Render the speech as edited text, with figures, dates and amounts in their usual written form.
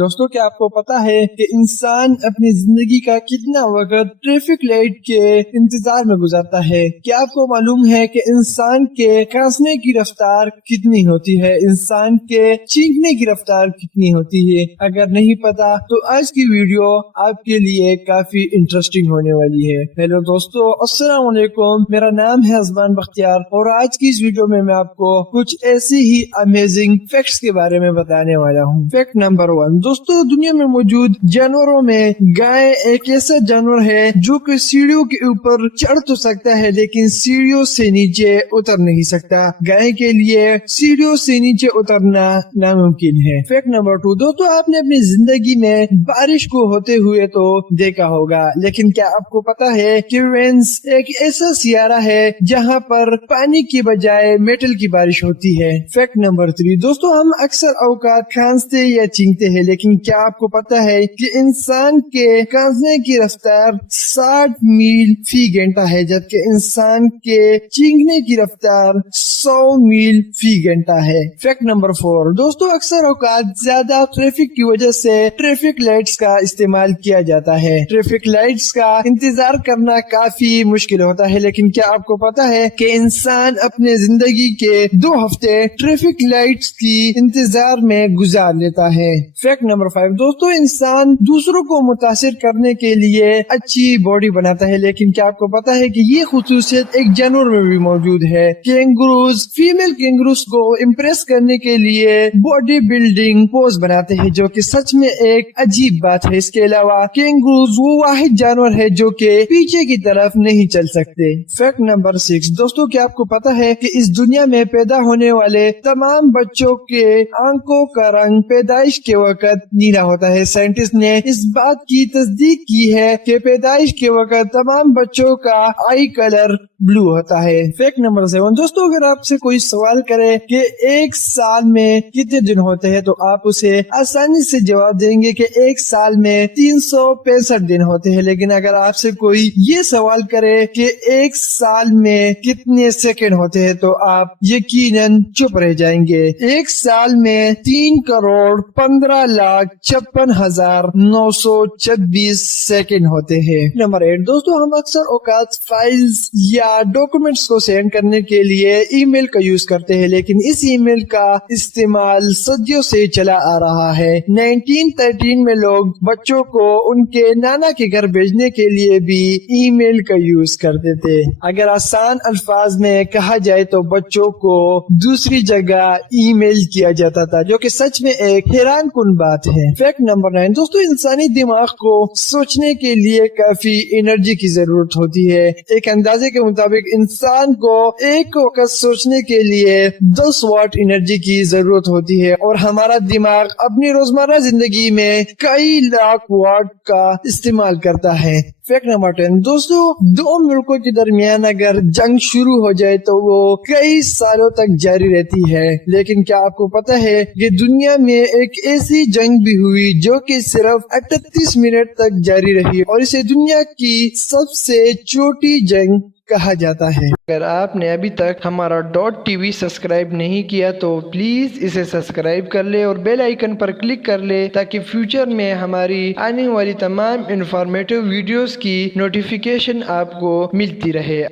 दोस्तों क्या आपको पता है कि इंसान अपनी जिंदगी का कितना वक्त ट्रैफिक लाइट के इंतजार में गुजारता है। क्या आपको मालूम है कि इंसान के खांसने की रफ्तार कितनी होती है, इंसान के चीखने की रफ्तार कितनी होती है? अगर नहीं पता तो आज की वीडियो आपके लिए काफी इंटरेस्टिंग होने वाली है। हेलो दोस्तों, अस्सलाम वालेकुम, मेरा नाम है अज़मान बख्तियार और आज की इस वीडियो में मैं आपको कुछ ऐसी ही अमेजिंग फैक्ट्स के बारे में बताने वाला हूँ। फैक्ट नंबर 1, दोस्तों दुनिया में मौजूद जानवरों में गाय एक ऐसा जानवर है जो कि सीढ़ियों के ऊपर चढ़ तो सकता है लेकिन सीढ़ियों से नीचे उतर नहीं सकता। गाय के लिए सीढ़ियों से नीचे उतरना नामुमकिन है। फैक्ट नंबर 2, दोस्तों आपने अपनी जिंदगी में बारिश को होते हुए तो देखा होगा, लेकिन क्या आपको पता है कि वेन्स एक ऐसा सियारा है जहाँ पर पानी की बजाय मेटल की बारिश होती है। फैक्ट नंबर 3, दोस्तों हम अक्सर औकात खांसते या चीखते हैं, लेकिन क्या आपको पता है कि इंसान के खांसने की रफ्तार 60 मील फी घंटा है, जबकि इंसान के चीखने की रफ्तार 100 मील फी घंटा है। फैक्ट नंबर 4, दोस्तों अक्सर औकात ज्यादा ट्रैफिक की वजह से ट्रैफिक लाइट्स का इस्तेमाल किया जाता है। ट्रैफिक लाइट्स का इंतजार करना काफी मुश्किल होता है, लेकिन क्या आपको पता है कि इंसान अपने जिंदगी के 2 हफ्ते ट्रैफिक लाइट्स की इंतजार में गुजार लेता है। फैक्ट नंबर 5, दोस्तों इंसान दूसरों को मुतासिर करने के लिए अच्छी बॉडी बनाता है, लेकिन क्या आपको पता है कि ये खुसूसियत एक जानवर में भी मौजूद है। कैंगरूज फीमेल कैंगरूज को इम्प्रेस करने के लिए बॉडी बिल्डिंग पोज बनाते हैं, जो कि सच में एक अजीब बात है। इसके अलावा कैंगरूज वो वाहिद जानवर है जो कि पीछे की तरफ नहीं चल सकते। फैक्ट नंबर 6, दोस्तों क्या आपको पता है कि इस दुनिया में पैदा होने वाले तमाम बच्चों के आंखों का रंग पैदाइश के वक्त नीला होता है। साइंटिस्ट ने इस बात की तस्दीक की है कि पैदाइश के वक्त तमाम बच्चों का आई कलर ब्लू होता है। फैक्ट नंबर 7, दोस्तों अगर आपसे कोई सवाल करे कि एक साल में कितने दिन होते हैं तो आप उसे आसानी से जवाब देंगे कि एक साल में 365 दिन होते हैं, लेकिन अगर आपसे कोई ये सवाल करे कि एक साल में कितने सेकंड होते हैं तो आप यकीनन चुप रह जाएंगे। एक साल में 3,55,56,926 सेकंड होते हैं। नंबर 8, दोस्तों हम अक्सर औकात फाइल्स या डॉक्यूमेंट्स को सेंड करने के लिए ईमेल का यूज करते हैं, लेकिन इस ईमेल का इस्तेमाल सदियों से चला आ रहा है। 1913 में लोग बच्चों को उनके नाना के घर भेजने के लिए भी ईमेल का यूज करते थे। अगर आसान अल्फाज में कहा जाए तो बच्चों को दूसरी जगह ईमेल किया जाता था, जो कि सच में एक हैरान कुन बात है। फैक्ट नंबर 9, दोस्तों इंसानी दिमाग को सोचने के लिए काफी एनर्जी की जरूरत होती है। एक अंदाजे के मुताबिक इंसान को एक वक्त सोचने के लिए 10 वाट एनर्जी की जरूरत होती है और हमारा दिमाग अपनी रोजमर्रा जिंदगी में कई लाख वाट का इस्तेमाल करता है। फैक्ट नंबर 10, दोस्तों 2 मुल्कों के दरमियान अगर जंग शुरू हो जाए तो वो कई सालों तक जारी रहती है, लेकिन क्या आपको पता है कि दुनिया में एक ऐसी जंग भी हुई जो कि सिर्फ 38 मिनट तक जारी रही और इसे दुनिया की सबसे छोटी जंग कहा जाता है। अगर आपने अभी तक हमारा .tv सब्सक्राइब नहीं किया तो प्लीज इसे सब्सक्राइब कर ले और बेल आइकन पर क्लिक कर ले ताकि फ्यूचर में हमारी आने वाली तमाम इंफॉर्मेटिव वीडियोस की नोटिफिकेशन आपको मिलती रहे।